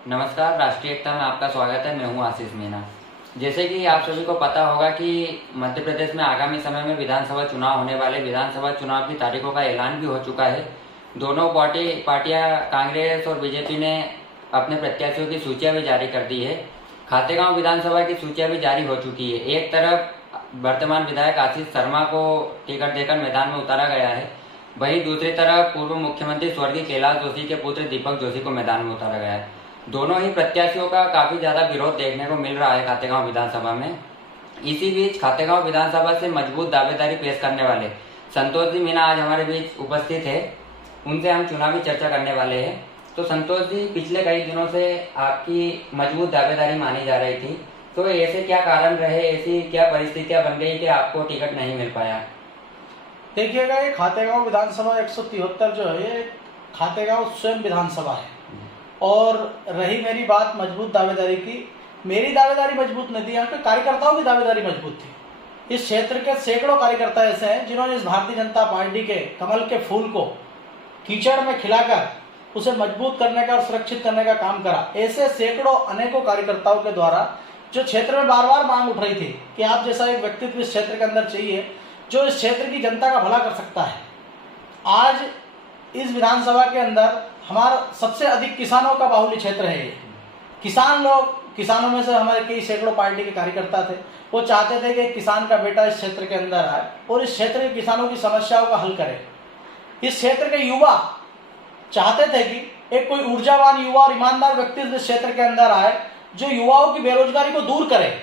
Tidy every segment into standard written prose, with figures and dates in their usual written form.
नमस्कार। राष्ट्रीय एकता में आपका स्वागत है। मैं हूं आशीष मीना। जैसे कि आप सभी को पता होगा कि मध्य प्रदेश में आगामी समय में विधानसभा चुनाव होने वाले, विधानसभा चुनाव की तारीखों का ऐलान भी हो चुका है। दोनों पार्टियां कांग्रेस और बीजेपी ने अपने प्रत्याशियों की सूचियां भी जारी कर दी है। खातेगांव विधानसभा की सूचियां भी जारी हो चुकी है। एक तरफ वर्तमान विधायक आशीष शर्मा को टिकट देकर मैदान में उतारा गया है, वहीं दूसरी तरफ पूर्व मुख्यमंत्री स्वर्गीय कैलाश जोशी के पुत्र दीपक जोशी को मैदान में उतारा गया है। दोनों ही प्रत्याशियों का काफी ज्यादा विरोध देखने को मिल रहा है खातेगांव विधानसभा में। इसी बीच खातेगांव विधानसभा से मजबूत दावेदारी पेश करने वाले संतोष जी मीना आज हमारे बीच उपस्थित है। उनसे हम चुनावी चर्चा करने वाले हैं। तो संतोष जी, पिछले कई दिनों से आपकी मजबूत दावेदारी मानी जा रही थी, तो ऐसे क्या कारण रहे, ऐसी क्या परिस्थितियां बन गई कि आपको टिकट नहीं मिल पाया? देखिएगा, ये खातेगांव विधानसभा 173 जो है, ये खातेगांव स्वयं विधानसभा है। और रही मेरी बात मजबूत दावेदारी की, मेरी दावेदारी मजबूत नहीं थी, यहाँ के कार्यकर्ताओं की दावेदारी मजबूत थी। इस क्षेत्र के सैकड़ों कार्यकर्ता ऐसे हैं जिन्होंने इस भारतीय जनता पार्टी के कमल के फूल को कीचड़ में खिलाकर उसे मजबूत करने का और सुरक्षित करने का काम करा। ऐसे सैकड़ों अनेकों कार्यकर्ताओं के द्वारा जो क्षेत्र में बार बार मांग उठ रही थी कि आप जैसा एक व्यक्तित्व इस क्षेत्र के अंदर चाहिए जो इस क्षेत्र की जनता का भला कर सकता है। आज इस विधानसभा के अंदर हमारा सबसे अधिक किसानों का बाहुल्य क्षेत्र है। ये किसानों में से हमारे कई सैकड़ों पार्टी के कार्यकर्ता थे। वो चाहते थे कि किसान का बेटा इस क्षेत्र के अंदर आए और इस क्षेत्र के किसानों की समस्याओं का हल करे। इस क्षेत्र के युवा चाहते थे कि एक कोई ऊर्जावान युवा और ईमानदार व्यक्ति इस क्षेत्र के अंदर आए जो युवाओं की बेरोजगारी को दूर करे।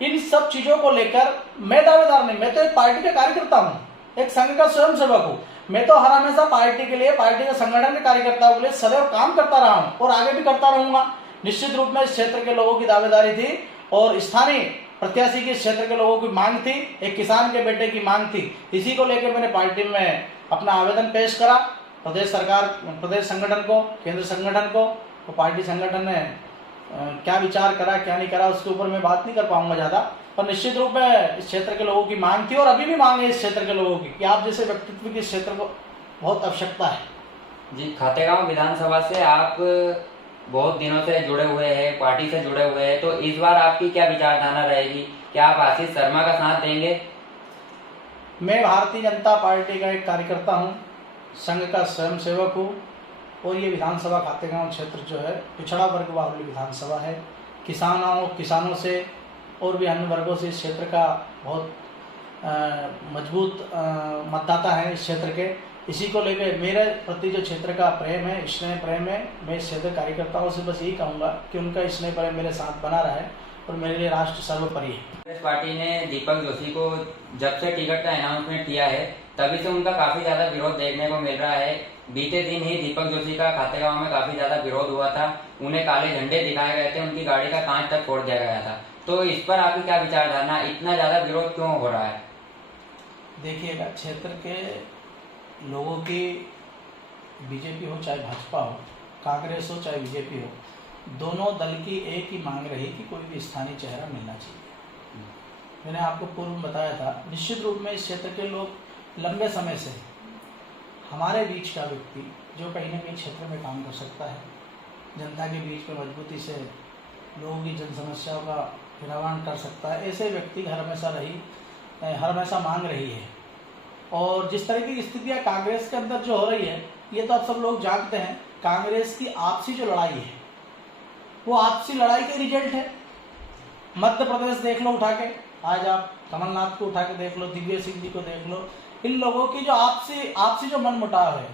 इन सब चीजों को लेकर मैं दावेदार नहीं, मैं तो एक पार्टी का कार्यकर्ता हूँ, एक संघ का स्वयंसेवक हूँ। मैं तो हर हमेशा पार्टी के लिए, पार्टी के संगठन के कार्यकर्ताओं के लिए सदैव काम करता रहा हूँ और आगे भी करता रहूंगा। निश्चित रूप में इस क्षेत्र के लोगों की दावेदारी थी और स्थानीय प्रत्याशी की इस क्षेत्र के लोगों की मांग थी, एक किसान के बेटे की मांग थी। इसी को लेकर मैंने पार्टी में अपना आवेदन पेश करा प्रदेश सरकार, प्रदेश संगठन को, केंद्र संगठन को। तो पार्टी संगठन ने क्या विचार करा क्या नहीं करा उसके ऊपर मैं बात नहीं कर पाऊंगा ज्यादा, पर निश्चित रूप में इस क्षेत्र के लोगों की मांग थी और अभी भी मांग है इस क्षेत्र के लोगों की कि आप जैसे व्यक्तित्व की इस क्षेत्र को बहुत आवश्यकता है। जी, खातेगांव विधानसभा से आप बहुत दिनों से जुड़े हुए हैं, पार्टी से जुड़े हुए हैं, तो इस बार आपकी क्या विचारधारा रहेगी? क्या आप आशीष शर्मा का साथ देंगे? मैं भारतीय जनता पार्टी का एक कार्यकर्ता हूँ, संघ का स्वयंसेवक हूँ और ये विधानसभा खातेगांव क्षेत्र जो है पिछड़ा वर्ग बाहुल्य विधानसभा है। किसानों से और भी अन्य वर्गों से इस क्षेत्र का बहुत मजबूत मतदाता है इस क्षेत्र के। इसी को लेकर मेरे प्रति जो क्षेत्र का प्रेम है, स्नेह प्रेम है, मैं इस क्षेत्र कार्यकर्ताओं से बस यही कहूँगा कि उनका स्नेह प्रेम मेरे साथ बना रहे और मेरे लिए राष्ट्र सर्वोपरि है। कांग्रेस पार्टी ने दीपक जोशी को जब से टिकट का अनाउंसमेंट किया है तभी से उनका काफी ज्यादा विरोध देखने को मिल रहा है। बीते दिन ही दीपक जोशी का खातेगांव में काफी ज्यादा विरोध हुआ था। उन्हें काले झंडे दिखाए गए थे, उनकी गाड़ी का कांच तक फोड़ दिया गया था। तो इस पर आपकी क्या विचारधारा, इतना ज्यादा विरोध क्यों हो रहा है? देखिएगा, क्षेत्र के लोगों की, बीजेपी हो चाहे भाजपा हो, कांग्रेस हो चाहे बीजेपी हो, दोनों दल की एक ही मांग रही कि कोई भी स्थानीय चेहरा मिलना चाहिए। मैंने आपको पूर्व में बताया था, निश्चित रूप में इस क्षेत्र के लोग लंबे समय से हमारे बीच का व्यक्ति जो कहीं ना कहीं क्षेत्र में काम कर सकता है, जनता के बीच में मजबूती से लोगों की जन समस्याओं का निवारण कर सकता है, ऐसे व्यक्ति हर हमेशा मांग रही है। और जिस तरह की स्थितियाँ कांग्रेस के अंदर जो हो रही है, ये तो आप सब लोग जानते हैं। कांग्रेस की आपसी जो लड़ाई है वो आपसी लड़ाई का रिजल्ट है। मध्य प्रदेश देख लो उठा के, आज आप कमलनाथ को उठा के देख लो, दिग्विजय सिंह जी को देख लो, इन लोगों की जो आपसी जो मनमुटाव है,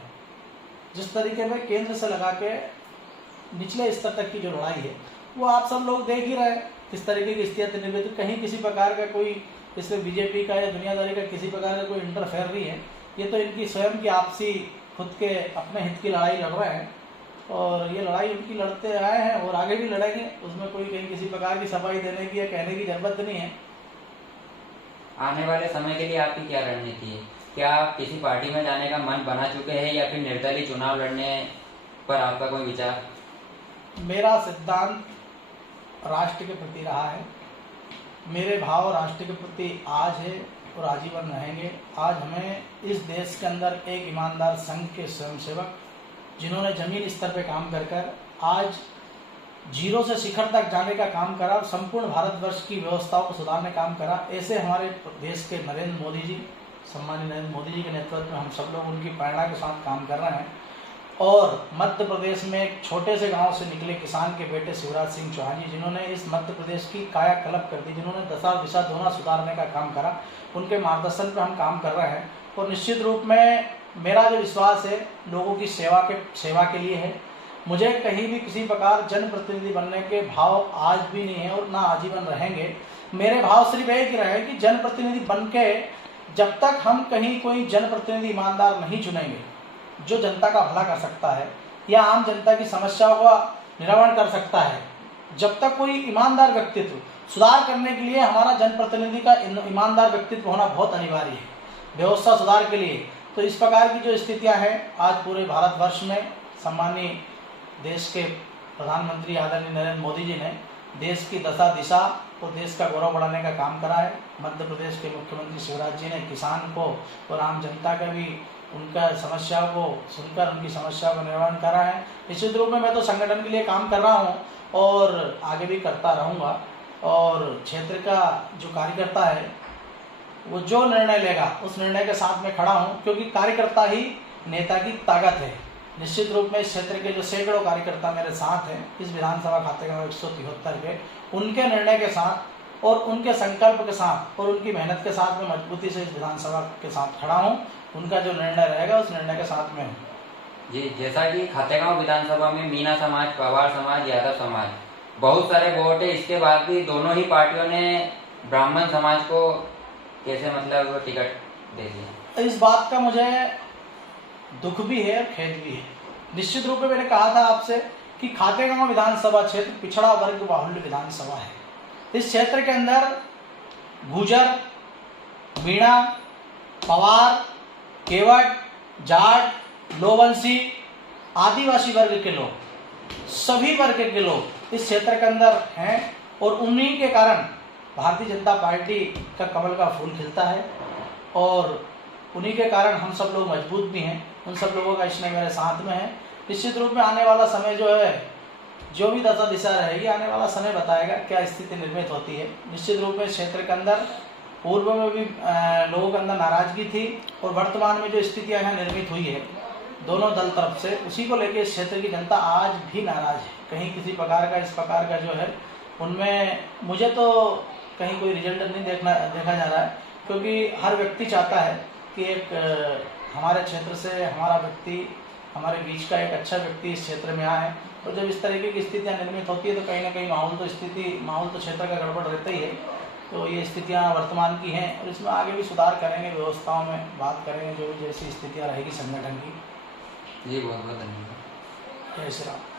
जिस तरीके में केंद्र से लगा के निचले स्तर तक की जो लड़ाई है, वो आप सब लोग देख ही रहे हैं किस तरीके की स्थिति निर्मित। कहीं किसी प्रकार का कोई इसमें बीजेपी का या दुनियादारी का किसी प्रकार का कोई इंटरफेयर नहीं है। ये तो इनकी स्वयं की आपसी खुद के अपने हित की लड़ाई लड़ रहे हैं और ये लड़ाई उनकी लड़ते आए हैं और आगे भी लड़ेंगे। उसमें कोई कहीं किसी प्रकार की सफाई देने की या कहने की जरूरत नहीं है। आने वाले समय के लिए आपकी क्या रणनीति है? क्या आप किसी पार्टी में जाने का मन बना चुके हैं या फिर निर्दलीय चुनाव लड़ने पर आपका कोई विचार? मेरा सिद्धांत राष्ट्र के प्रति रहा है, मेरे भाव राष्ट्र के प्रति आज है और आजीवन रहेंगे। आज हमें इस देश के अंदर एक ईमानदार संघ के स्वयंसेवक जिन्होंने जमीन स्तर पे काम कर आज जीरो से शिखर तक जाने का काम करा और संपूर्ण भारतवर्ष की व्यवस्थाओं को सुधारने का काम करा। ऐसे हमारे देश के नरेंद्र मोदी जी, सम्मानित नरेंद्र मोदी जी के नेतृत्व में हम सब लोग उनकी प्रेरणा के साथ काम कर रहे हैं। और मध्य प्रदेश में एक छोटे से गांव से निकले किसान के बेटे शिवराज सिंह चौहान जी, जिन्होंने इस मध्य प्रदेश की कायाकल्प कर दी, जिन्होंने दशा दिशा दोना सुधारने का काम करा, उनके मार्गदर्शन पर हम काम कर रहे हैं। और निश्चित रूप में मेरा जो विश्वास है लोगों की सेवा के लिए है। मुझे कहीं भी किसी प्रकार जनप्रतिनिधि बनने के भाव आज भी नहीं है और ना आजीवन रहेंगे। मेरे भाव सिर्फ एक ही रहे कि जनप्रतिनिधि बन के जब तक हम कहीं कोई जनप्रतिनिधि ईमानदार नहीं चुनेंगे जो जनता का भला कर सकता है या आम जनता की समस्याओं का निराकरण कर सकता है, जब तक कोई ईमानदार व्यक्तित्व सुधार करने के लिए हमारा जनप्रतिनिधि का ईमानदार व्यक्तित्व होना बहुत अनिवार्य है व्यवस्था सुधार के लिए। तो इस प्रकार की जो स्थितियां हैं आज पूरे भारतवर्ष में सम्मानीय देश के प्रधानमंत्री आदरणीय नरेंद्र मोदी जी ने देश की दशा दिशा और देश का गौरव बढ़ाने का काम करा है। मध्य प्रदेश के मुख्यमंत्री शिवराज जी ने किसान को और आम जनता का भी उनका समस्याओं को सुनकर उनकी समस्याओं का निवारण करा है। निश्चित रूप में मैं तो संगठन के लिए काम कर रहा हूँ और आगे भी करता रहूँगा। और क्षेत्र का जो कार्यकर्ता है वो जो निर्णय लेगा उस निर्णय के साथ में खड़ा हूँ, क्योंकि कार्यकर्ता ही नेता की ताकत है। निश्चित रूप में इस क्षेत्र के जो सैकड़ों कार्यकर्ता मेरे साथ हैं इस विधानसभा खातेगांव 173 के, उनके निर्णय के साथ और उनके संकल्प के साथ और उनकी मेहनत के साथ में मजबूती से इस विधानसभा के साथ खड़ा हूँ। उनका जो निर्णय रहेगा उस निर्णय के साथ में हूँ। जी, जैसा कि खातेगांव विधानसभा में मीना समाज, पवार समाज, यादव समाज बहुत सारे वोट है, इसके बाद भी दोनों ही पार्टियों ने ब्राह्मण समाज को कैसे मतलब टिकट दे दिया? इस बात का मुझे दुख भी है और खेद भी है। निश्चित रूप में मैंने कहा था आपसे कि खातेगांव विधानसभा क्षेत्र पिछड़ा वर्ग बाहुल्य विधानसभा है। इस क्षेत्र के अंदर गुर्जर, मीणा, पवार, केवट, जाट, लोवंशी, आदिवासी वर्ग के लोग, सभी वर्ग के लोग इस क्षेत्र के अंदर हैं और उन्हीं के कारण भारतीय जनता पार्टी का कमल का फूल खिलता है और उन्हीं के कारण हम सब लोग मजबूत भी हैं। उन सब लोगों का इसमें मेरे साथ में है। निश्चित रूप में आने वाला समय जो है, जो भी दशा दिशा रहेगी, आने वाला समय बताएगा क्या स्थिति निर्मित होती है। निश्चित रूप में क्षेत्र के अंदर पूर्व में भी लोगों के अंदर नाराजगी थी और वर्तमान में जो स्थितियां यहाँ निर्मित हुई है दोनों दल तरफ से, उसी को लेकर इस क्षेत्र की जनता आज भी नाराज है। कहीं किसी प्रकार का इस प्रकार का जो है उनमें मुझे तो कहीं कोई रिजल्ट नहीं देखा जा रहा है, क्योंकि हर व्यक्ति चाहता है कि एक हमारे क्षेत्र से हमारा व्यक्ति, हमारे बीच का एक अच्छा व्यक्ति इस क्षेत्र में आए। और जब इस तरीके की स्थितियां निर्मित होती है तो कहीं ना कहीं माहौल तो क्षेत्र का गड़बड़ रहता ही है। तो ये स्थितियां वर्तमान की हैं और इसमें आगे भी सुधार करेंगे, व्यवस्थाओं में बात करेंगे जो भी जैसी स्थितियां रहेगी संगठन की। जी, बहुत बहुत धन्यवाद। जय श्री राम।